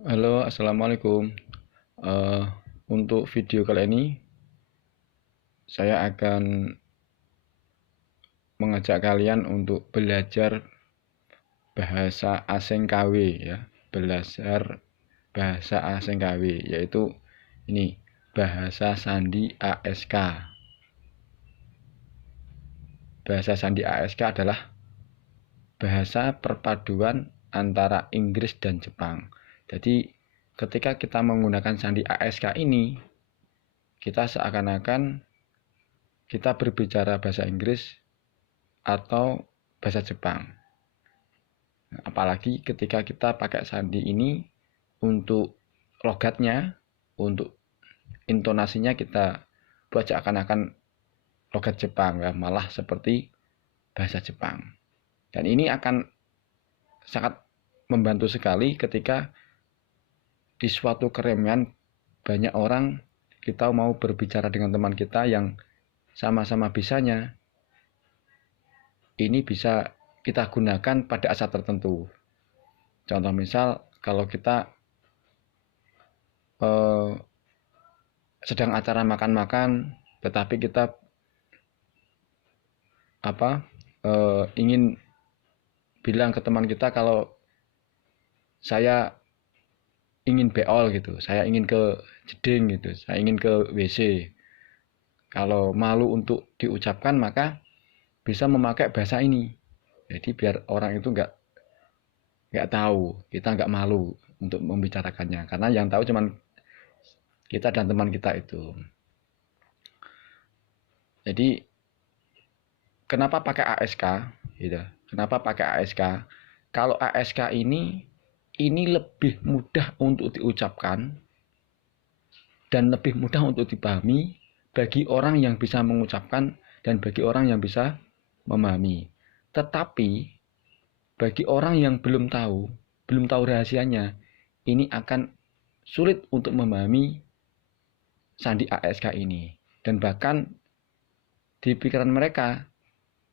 Halo, assalamualaikum. Eh, untuk video kali ini, saya akan mengajak kalian untuk belajar bahasa asing KW ya, belajar bahasa asing KW, yaitu ini bahasa sandi ASK. Bahasa sandi ASK adalah bahasa perpaduan antara Inggris dan Jepang. Jadi, ketika kita menggunakan sandi ASK ini, kita seakan-akan kita berbicara bahasa Inggris atau bahasa Jepang. Apalagi ketika kita pakai sandi ini untuk logatnya, untuk intonasinya kita buat seakan-akan logat Jepang ya, malah seperti bahasa Jepang. Dan ini akan sangat membantu sekali ketika di suatu keramaian banyak orang kita mau berbicara dengan teman kita yang sama-sama bisanya, ini bisa kita gunakan pada saat tertentu. Contoh misal kalau kita sedang acara makan-makan, tetapi kita ingin bilang ke teman kita kalau saya ingin beol gitu, saya ingin ke jeding gitu, saya ingin ke WC. Kalau malu untuk diucapkan maka bisa memakai bahasa ini. Jadi biar orang itu nggak tahu, kita nggak malu untuk membicarakannya, karena yang tahu cuman kita dan teman kita itu. Jadi kenapa pakai ASK? Gitu. Kenapa pakai ASK? Kalau ASK ini lebih mudah untuk diucapkan dan lebih mudah untuk dipahami bagi orang yang bisa mengucapkan dan bagi orang yang bisa memahami. Tetapi bagi orang yang belum tahu rahasianya, ini akan sulit untuk memahami sandi ASK ini. Dan bahkan di pikiran mereka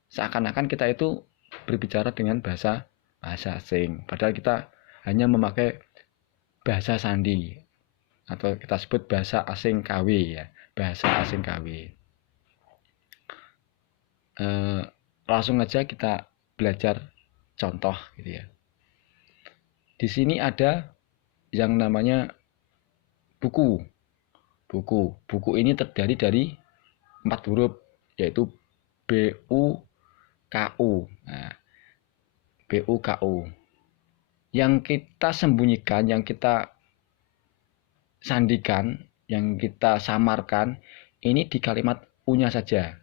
seakan-akan kita itu berbicara dengan bahasa asing, padahal kita hanya memakai bahasa sandi atau kita sebut bahasa asing KW ya, bahasa asing KW. Langsung aja kita belajar contoh gitu ya. Di sini ada yang namanya buku. Buku ini terdiri dari 4 huruf, yaitu BUKU. Nah, BUKU. Yang kita sembunyikan, yang kita sandikan, yang kita samarkan, ini di kalimat U-nya saja.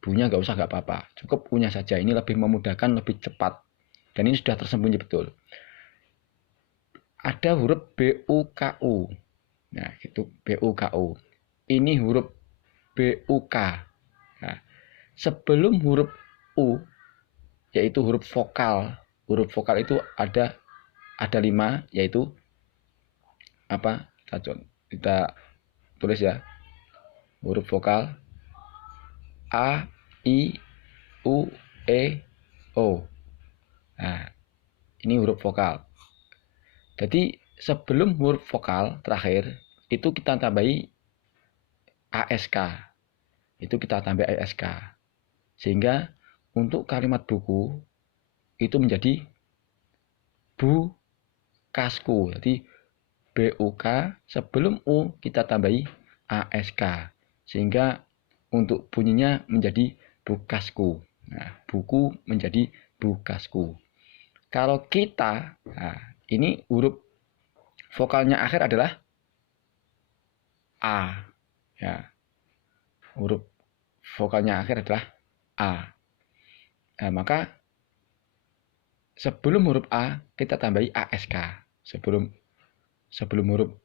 Bu-nya nggak usah, nggak apa-apa. Cukup U-nya saja. Ini lebih memudahkan, lebih cepat. Dan ini sudah tersembunyi betul. Ada huruf BUKU. Nah, itu BUKU. Ini huruf BUK. Nah, sebelum huruf U, yaitu huruf vokal. Huruf vokal itu ada 5, yaitu apa? Kita tulis ya. Huruf vokal A, I, U, E, O. Nah, ini huruf vokal. Jadi sebelum huruf vokal terakhir itu kita tambahi ASK. Itu kita tambah ASK. Sehingga untuk kalimat buku itu menjadi bukasku. Jadi BUK sebelum U kita tambahi ASK. Sehingga untuk bunyinya menjadi bukasku. Nah, buku menjadi bukasku. Kalau kita, nah, ini huruf vokalnya akhir adalah A. Ya, huruf vokalnya akhir adalah A. Nah, maka sebelum huruf A kita tambahi ASK. Sebelum huruf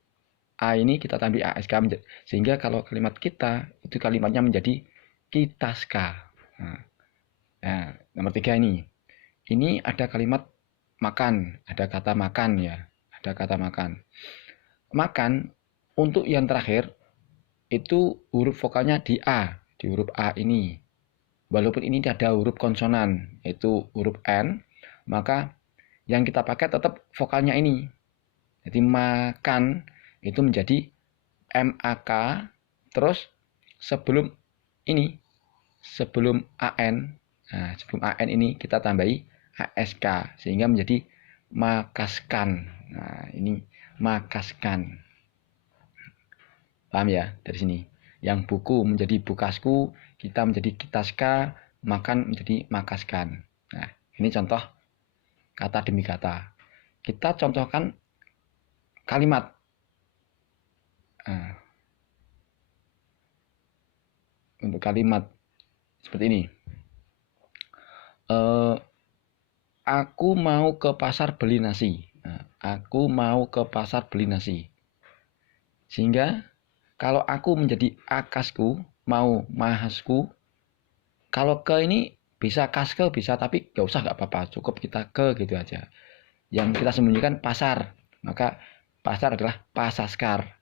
A ini kita tambah ASK, sehingga kalau kalimat kita itu kalimatnya menjadi kitaska. Nah, nomor 3 ini ada kalimat makan, ada kata makan ya, ada kata makan. Makan untuk yang terakhir itu huruf vokalnya di A, di huruf A ini. Walaupun ini ada huruf konsonan, yaitu huruf N, maka yang kita pakai tetap vokalnya ini. Jadi makan itu menjadi MAK, terus sebelum ini, sebelum AN, nah sebelum AN ini kita tambahi ASK sehingga menjadi makaskan. Nah ini makaskan. Paham ya dari sini? Yang buku menjadi bukasku, kita menjadi kitaska, makan menjadi makaskan. Nah ini contoh kata demi kata. Kita contohkan kalimat. Nah, untuk kalimat seperti ini. Aku mau ke pasar beli nasi. Nah, aku mau ke pasar beli nasi. Sehingga kalau aku menjadi akasku, mau mahasku, kalau ke ini bisa kaske bisa, tapi gak usah, gak apa-apa, cukup kita ke gitu aja. Yang kita sembunyikan pasar, maka pasar adalah pasaskar.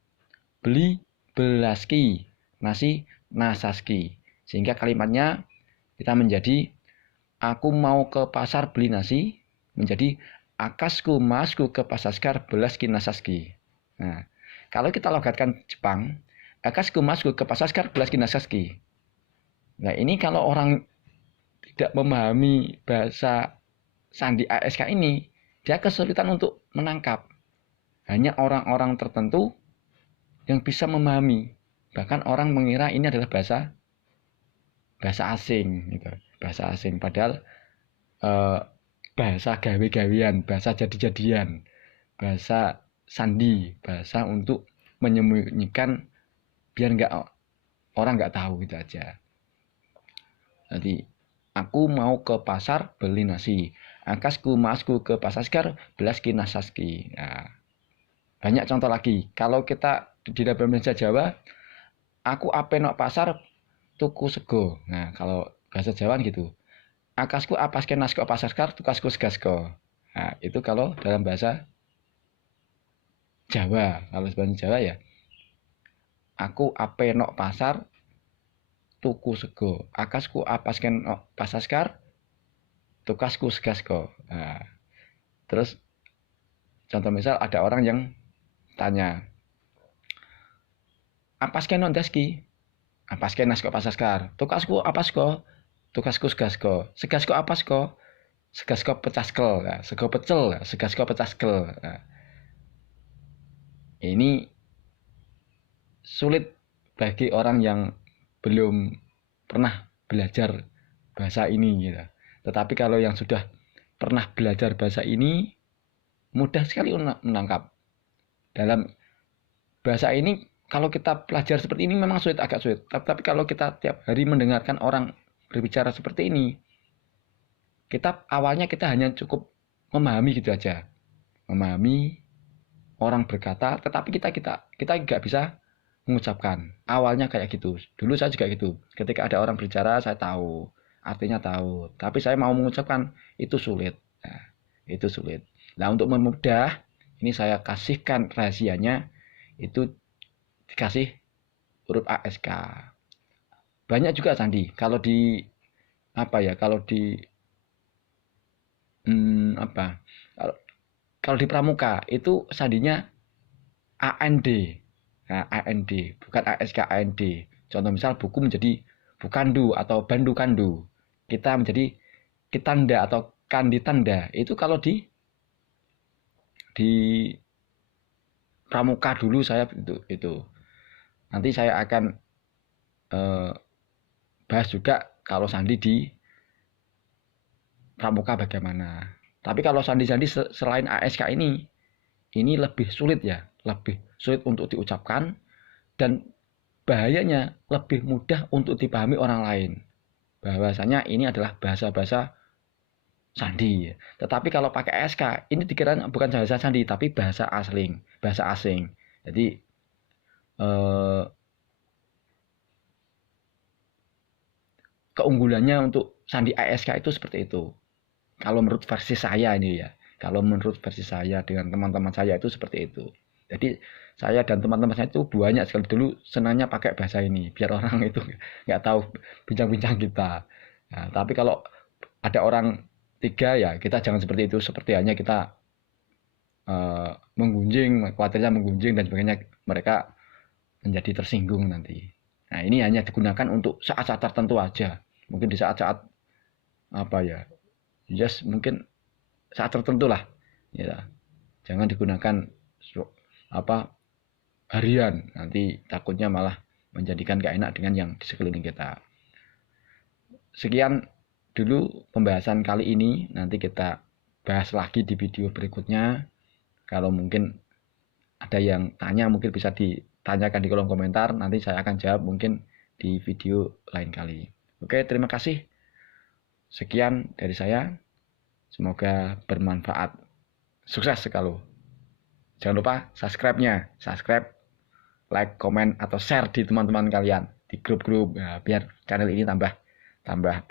Beli belaski, nasi nasaski. Sehingga kalimatnya kita menjadi aku mau ke pasar beli nasi, menjadi akasku masku ke pasaskar belaski nasaski. Nah, kalau kita logatkan Jepang, akasku masku ke pasaskar belaski nasaski. Nah, ini kalau orang tidak memahami bahasa sandi ASK ini, dia kesulitan untuk menangkap. Hanya orang-orang tertentu yang bisa memahami. Bahkan orang mengira ini adalah bahasa asing gitu. Bahasa asing padahal bahasa gawe-gawean, bahasa jadi-jadian, bahasa sandi, bahasa untuk menyembunyikan biar orang nggak tahu gitu aja. Jadi aku mau ke pasar beli nasi, akasku masku ke pasaskar belaski nasaski. Nah, banyak contoh lagi. Kalau kita di dalam bahasa Jawa, aku ape nok pasar tuku sego. Nah, kalau bahasa Jawa gitu. Akasku apaske nasko pasaskar tukasku segasko. Nah, itu kalau dalam bahasa Jawa. Kalau bahasa Jawa ya, aku ape nok pasar tuku sego. Akasku apaske nok pasaskar tukasku segasko. Nah, terus contoh misal ada orang yang tanya, apaske nok daski? Apaske nasko pasaskar. Tukasku apasko? Tukasku segasko. Segasko apasko? Segasko pecaskel. Nah, sego pecel, segasko pecaskel. Nah, ini sulit bagi orang yang belum pernah belajar bahasa ini gitu. Tetapi kalau yang sudah pernah belajar bahasa ini, mudah sekali menangkap. Dalam bahasa ini kalau kita belajar seperti ini memang sulit, agak sulit. Tapi kalau kita tiap hari mendengarkan orang berbicara seperti ini, kita awalnya kita hanya cukup memahami gitu aja. Memahami orang berkata, tetapi kita nggak bisa mengucapkan. Awalnya kayak gitu. Dulu saya juga gitu. Ketika ada orang berbicara, saya tahu, artinya tahu. Tapi saya mau mengucapkan, itu sulit. Nah, itu sulit. Nah, untuk memudah, ini saya kasihkan rahasianya, itu dikasih huruf ASK. Banyak juga sandi. Kalau di kalau di kalau di pramuka itu sandinya AND. Nah, AND, bukan ASK, AND. Contoh misal buku menjadi bukandu atau bandu kandu. Kita menjadi kitanda atau kanditanda. Itu kalau di pramuka dulu saya itu. Nanti saya akan bahas juga kalau sandi di pramuka bagaimana. Tapi kalau sandi-sandi selain ASK ini lebih sulit ya, lebih sulit untuk diucapkan dan bahayanya lebih mudah untuk dipahami orang lain. Bahwasanya ini adalah bahasa-bahasa sandi. Tetapi kalau pakai ASK ini dikira bukan bahasa sandi tapi bahasa asing. Jadi keunggulannya untuk sandi ASK itu seperti itu. Kalau menurut versi saya ini ya. Kalau menurut versi saya dengan teman-teman saya itu seperti itu. Jadi saya dan teman-teman saya itu banyak sekali dulu senangnya pakai bahasa ini. Biar orang itu nggak tahu bincang-bincang kita. Nah, tapi kalau ada orang tiga ya kita jangan seperti itu, seperti hanya kita menggunjing, khawatirnya menggunjing dan sebagainya, mereka menjadi tersinggung nanti. Nah, ini hanya digunakan untuk saat-saat tertentu aja. Mungkin di saat-saat apa ya, just mungkin saat tertentu lah. Ya, jangan digunakan apa harian. Nanti takutnya malah menjadikan gak enak dengan yang di sekeliling kita. Sekian dulu pembahasan kali ini. Nanti kita bahas lagi di video berikutnya. Kalau mungkin ada yang tanya, mungkin bisa ditanyakan di kolom komentar. Nanti saya akan jawab mungkin di video lain kali. Oke, terima kasih. Sekian dari saya. Semoga bermanfaat. Sukses sekali. Jangan lupa subscribe-nya. Subscribe, like, komen, atau share di teman-teman kalian. Di grup-grup. Ya, biar channel ini tambah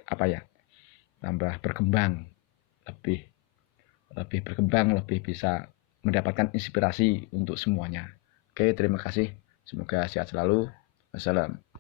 apa ya, tambah berkembang, lebih berkembang, lebih bisa mendapatkan inspirasi untuk semuanya. Oke, terima kasih. Semoga sehat selalu. Wassalam.